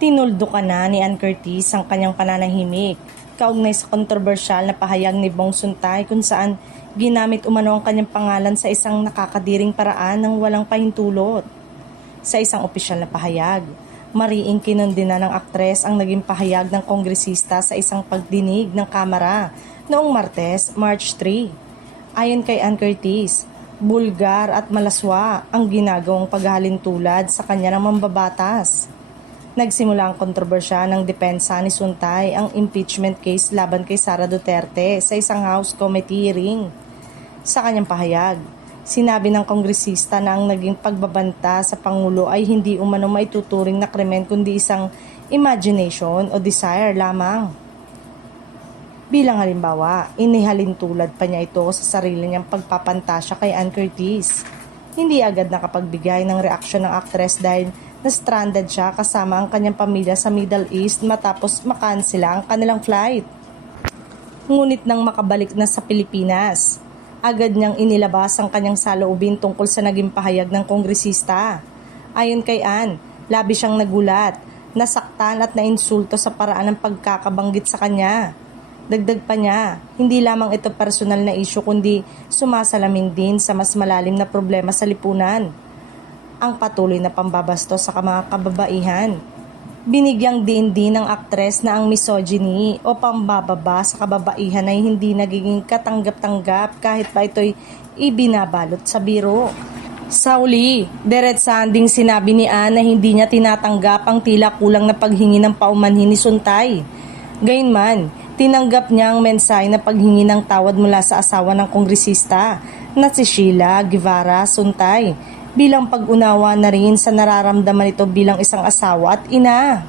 Tinuldo ka na ni Ann Curtis ang kanyang pananahimik kaugnay sa kontrobersyal na pahayag ni Bong Suntay kung saan ginamit umano ang kanyang pangalan sa isang nakakadiring paraan ng walang pahintulot. Sa isang opisyal na pahayag, mariing kinundina ng aktres ang naging pahayag ng kongresista sa isang pagdinig ng Kamara noong Martes, March 3. Ayon kay Ann Curtis, bulgar at malaswa ang ginagawang paghalintulad sa kanya ng mambabatas. Nagsimula ang kontrobersya ng depensa ni Suntay ang impeachment case laban kay Sara Duterte sa isang House Committee hearing. Sa kanyang pahayag, sinabi ng kongresista na ang naging pagbabanta sa Pangulo ay hindi umano maituturing na krimen kundi isang imagination o desire lamang. Bilang halimbawa, inihalintulad pa niya ito sa sarili niyang pagpapantasya kay Ann Curtis. Hindi agad nakapagbigay ng reaksyon ng aktres dahil na-stranded siya kasama ang kanyang pamilya sa Middle East matapos makansela ang kanilang flight. Ngunit nang makabalik na sa Pilipinas, agad niyang inilabas ang kanyang saloobin tungkol sa naging pahayag ng kongresista. Ayon kay Ann, labi siyang nagulat, nasaktan at nainsulto sa paraan ng pagkakabanggit sa kanya. Dagdag pa niya, hindi lamang ito personal na isyu kundi sumasalamin din sa mas malalim na problema sa lipunan. Ang patuloy na pambabastos sa mga kababaihan. Binigyang diin din ng aktres na ang misogyny o pambababa sa kababaihan ay hindi nagiging katanggap-tanggap kahit pa ito'y ibinabalot sa biro. Sa uli, diretsahan ding sinabi ni Ann na hindi niya tinatanggap ang tila kulang na paghingi ng paumanhin ni Suntay. Gayunman, tinanggap niya ang mensahe na paghingi ng tawad mula sa asawa ng kongresista na si Sheila Guevara Suntay bilang pag-unawa na rin sa nararamdaman nito bilang isang asawa at ina.